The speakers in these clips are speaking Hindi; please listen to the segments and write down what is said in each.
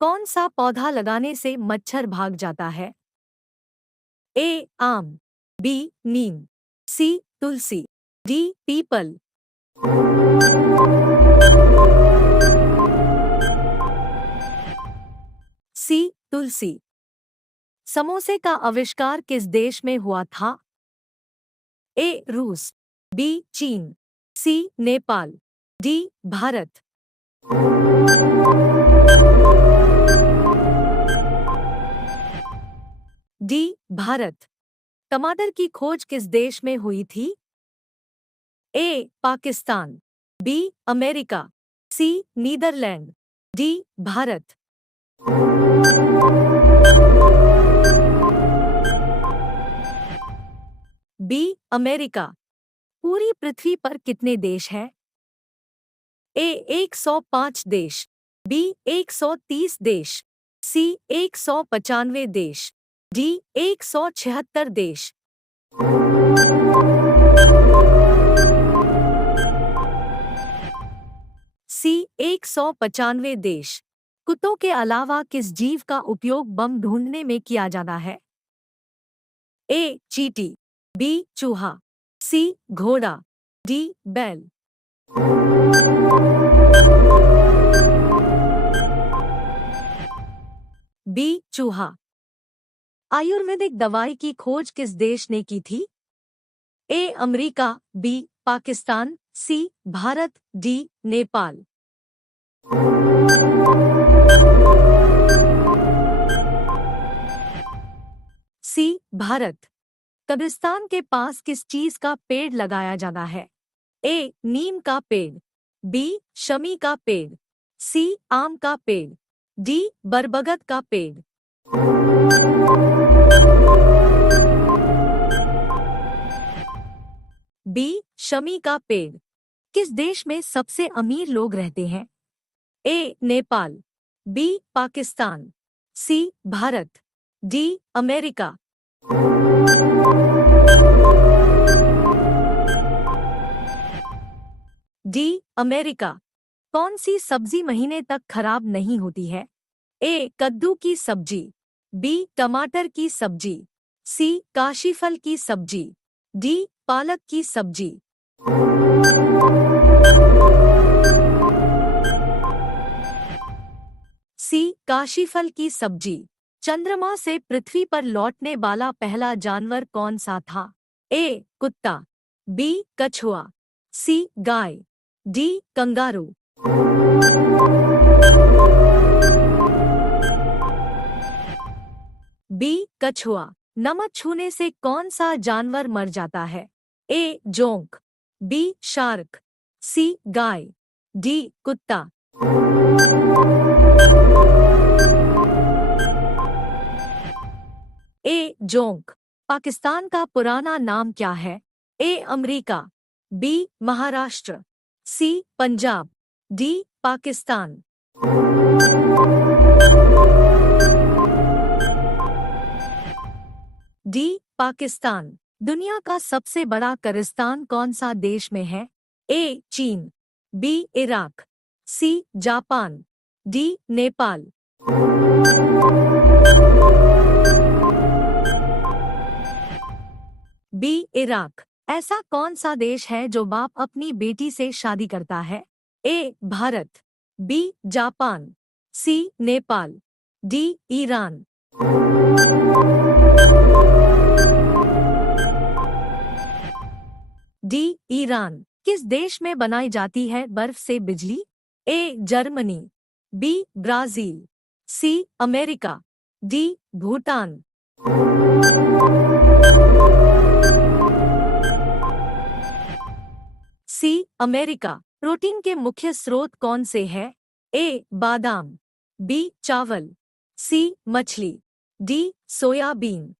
कौन सा पौधा लगाने से मच्छर भाग जाता है? ए आम, बी नीम, सी तुलसी, डी पीपल। सी तुलसी। समोसे का आविष्कार किस देश में हुआ था? ए रूस, बी चीन, C Nepal, D Bharat. D Bharat. टमाटर की खोज किस देश में हुई थी? A Pakistan, B America, C Netherland, D Bharat. B America. पूरी पृथ्वी पर कितने देश हैं? ए 105 देश, बी 130 देश, सी 195 देश, डी 176 देश। सी 195 देश। कुत्तों के अलावा किस जीव का उपयोग बम ढूंढने में किया जाता है? ए चींटी, बी चूहा, सी घोड़ा, डी बैल। बी चूहा। आयुर्वेदिक दवाई की खोज किस देश ने की थी? A America, B Pakistan, C Bharat, D Nepal. C Bharat. कब्रिस्तान के पास किस चीज का पेड़ लगाया जाता है? ए नीम का पेड़, बी शमी का पेड़, सी आम का पेड़, डी बरगद का पेड़। बी शमी का पेड़। किस देश में सबसे अमीर लोग रहते हैं? A Nepal, B Pakistan, C Bharat, D America. D America. कौन सी सब्जी महीने तक खराब नहीं होती है? ए कद्दू की सब्जी, बी टमाटर की सब्जी, सी काशीफल की सब्जी, डी पालक की सब्जी। सी काशीफल की सब्जी। चंद्रमा से पृथ्वी पर लौटने वाला पहला जानवर कौन सा था? ए कुत्ता, बी कछुआ, सी गाय, डी कंगारू। बी कछुआ। नमक छूने से कौन सा जानवर मर जाता है? ए जोंक, बी शार्क, सी गाय, डी कुत्ता। ए जोंक। पाकिस्तान का पुराना नाम क्या है? A America, B Maharashtra, C Punjab, D Pakistan. D Pakistan. दुनिया का सबसे बड़ा कब्रिस्तान कौन सा देश में है? ए चीन, B Iraq, C Japan, D Nepal. B Iraq. ऐसा कौन सा देश है जो बाप अपनी बेटी से शादी करता है? A Bharat, B Japan, C Nepal, D Iran. D Iran. किस देश में बनाई जाती है बर्फ से बिजली? A Germany, B Brazil, C America, D Bhutan. C America. Protein के मुख्य स्रोत कौन से हैं? ए बादाम, बी चावल, सी मछली, डी सोयाबीन।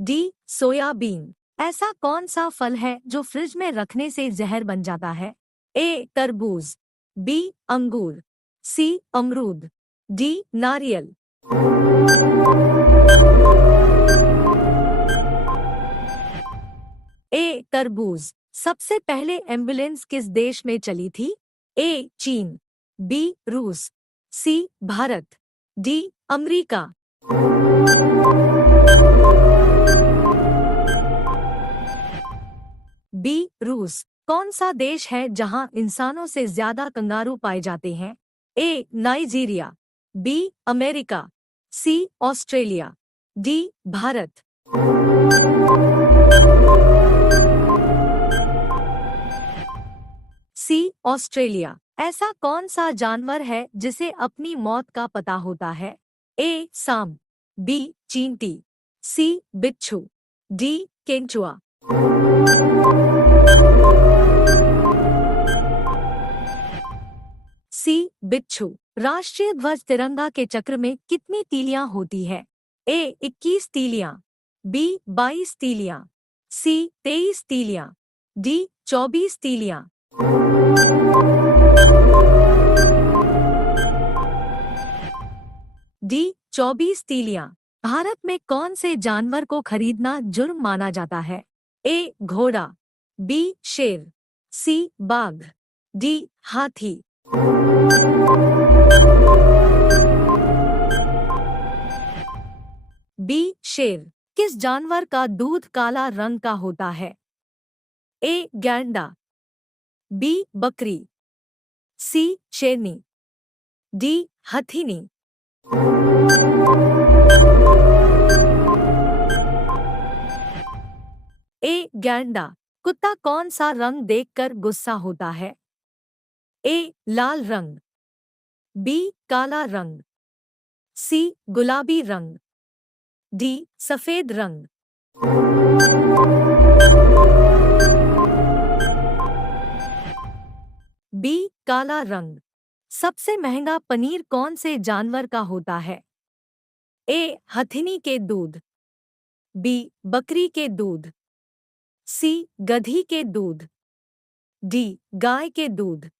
D soybean. ऐसा कौन सा फल है जो फ्रिज में रखने से जहर बन जाता है? ए तरबूज, बी अंगूर, सी अमरूद, डी नारियल। ए तरबूज। सबसे पहले एम्बुलेंस किस देश में चली थी? ए. चीन, बी. रूस, सी. भारत, डी. अमेरिका। बी. रूस। कौन सा देश है जहां इंसानों से ज्यादा कंगारू पाए जाते हैं? A. Nigeria, B. America, C. Australia, D. Bharat. C. Australia. ऐसा कौन सा जानवर है जिसे अपनी मौत का पता होता है? ए. सांप, बी. चींटी, सी. बिच्छू, डी. केंचुआ। सी. बिच्छू। राष्ट्रीय ध्वज तिरंगा के चक्र में कितनी तीलियां होती है? ए. 21 तीलियां, बी. 22 तीलियां, सी. 23 तीलियां, डी. 24 तीलियां। डी. 24 तीलियां। भारत में कौन से जानवर को खरीदना जुर्म माना जाता है? ए. घोड़ा, बी. शेर, सी. बाघ, डी. हाथी। बी. शेर। किस जानवर का दूध काला रंग का होता है? ए. गैंडा, बी. बकरी, सी. शेरनी, डी. हथिनी। ए. गैंडा। कुत्ता कौन सा रंग देखकर गुस्सा होता है? ए. लाल रंग, बी. काला रंग, सी. गुलाबी रंग, डी. सफेद रंग। बी. काला रंग। सबसे महंगा पनीर कौन से जानवर का होता है? ए. हथिनी के दूध, बी. बकरी के दूध, सी. गधी के दूध, डी. गाय के दूध।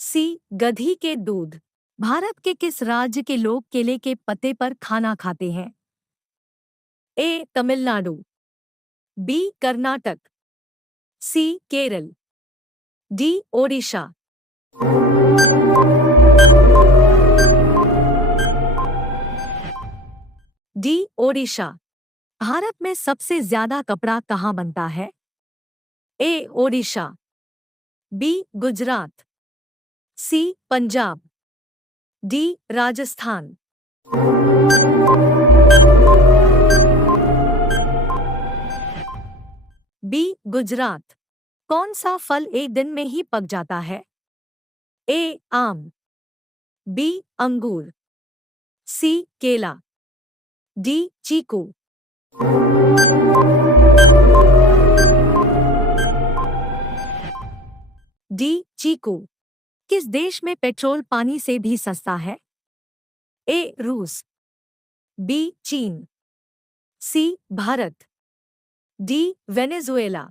सी. गधी के दूध। भारत के किस राज्य के लोग केले के पत्ते पर खाना खाते हैं? ए. तमिलनाडु, बी. कर्नाटक, सी. केरल, डी. ओडिशा। डी. ओडिशा। भारत में सबसे ज्यादा कपड़ा कहाँ बनता है? ए. ओडिशा, बी. गुजरात, सी. पंजाब, डी. राजस्थान। बी. गुजरात। कौन सा फल एक दिन में ही पक जाता है? ए. आम, बी. अंगूर, सी. केला, डी. चीकू। डी. चीकू। किस देश में पेट्रोल पानी से भी सस्ता है? ए. रूस, बी. चीन, C. Bharat, D. Venezuela.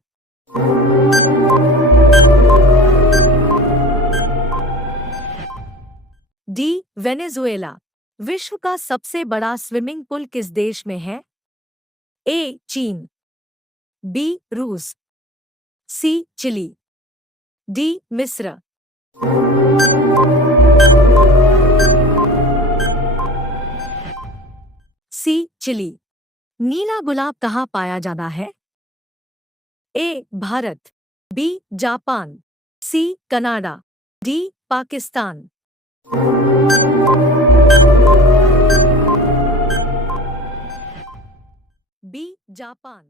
D. Venezuela. विश्व का सबसे बड़ा स्विमिंग पूल किस देश में है? ए. चीन, बी. रूस, सी. Chilli, D. मिस्र। सी. चिली। नीला गुलाब कहाँ पाया जाता है? A. Bharat, B. Japan, C. Canada, D. Pakistan. B. Japan.